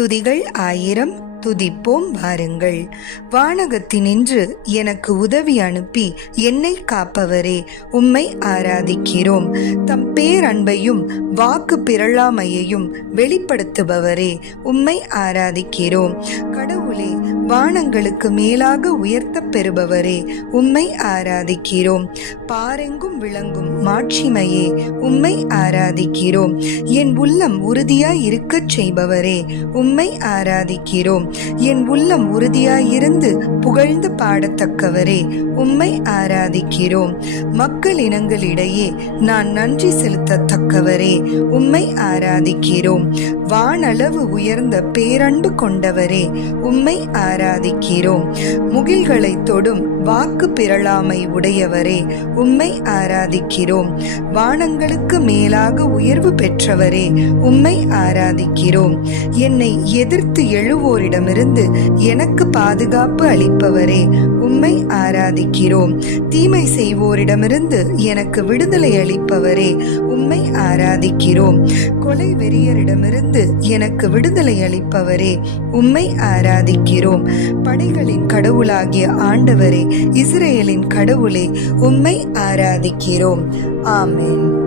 துதிகள் ஆயிரம். துதிப்போம் வாருங்கள். வானகத்தினின்று எனக்கு உதவி அனுப்பி என்னை காப்பவரே உம்மை ஆராதிக்கிறோம். தம் பேரன்பையும் வாக்கு பிறழாமையையும் வெளிப்படுத்துபவரே உம்மை ஆராதிக்கிறோம். கடவுளே வானங்களுக்கு மேலாக உயர்த்தப் பெறுபவரே உம்மை ஆராதிக்கிறோம். பாரெங்கும் விளங்கும் மாட்சிமையே உம்மை ஆராதிக்கிறோம். என் உள்ளம் உறுதியாய் இருக்கச் செய்பவரே உம்மை ஆராதிக்கிறோம். என் உள்ளம் உறுதியாயிருந்து புகழ்ந்து பாடத்தக்கவரே உம்மை ஆராதிக்கிறோம். மக்கள் இனங்களிடையே நான் நன்றி செலுத்தத்தக்கவரே உம்மை ஆராதிக்கிறோம். வானளவு உயர்ந்த பேரன்பு கொண்டவரே உம்மை ஆராதிக்கிறோம். முகில்களை தொடும் வாக்கு பிறழாமை உடையவரே உம்மை ஆராதிக்கிறோம். வானங்களுக்கு மேலாக உயர்வு பெற்றவரே உம்மை ஆராதிக்கிறோம். என்னை எதிர்த்து எழுவோரிடம் எழுவோரிடமிருந்து எனக்கு பாதுகாப்பு அளிப்பவரே உம்மை ஆராதிக்கிறோம். தீமை செய்வோரிடமிருந்து எனக்கு விடுதலை அளிப்பவரே உம்மை ஆராதிக்கிறோம். கொலை வெறியரிடமிருந்து எனக்கு விடுதலை அளிப்பவரே உம்மை ஆராதிக்கிறோம். படைகளின் கடவுளாகிய ஆண்டவரே இஸ்ரேலின் கடவுளே உம்மை ஆராதிக்கிறோம். ஆமேன்.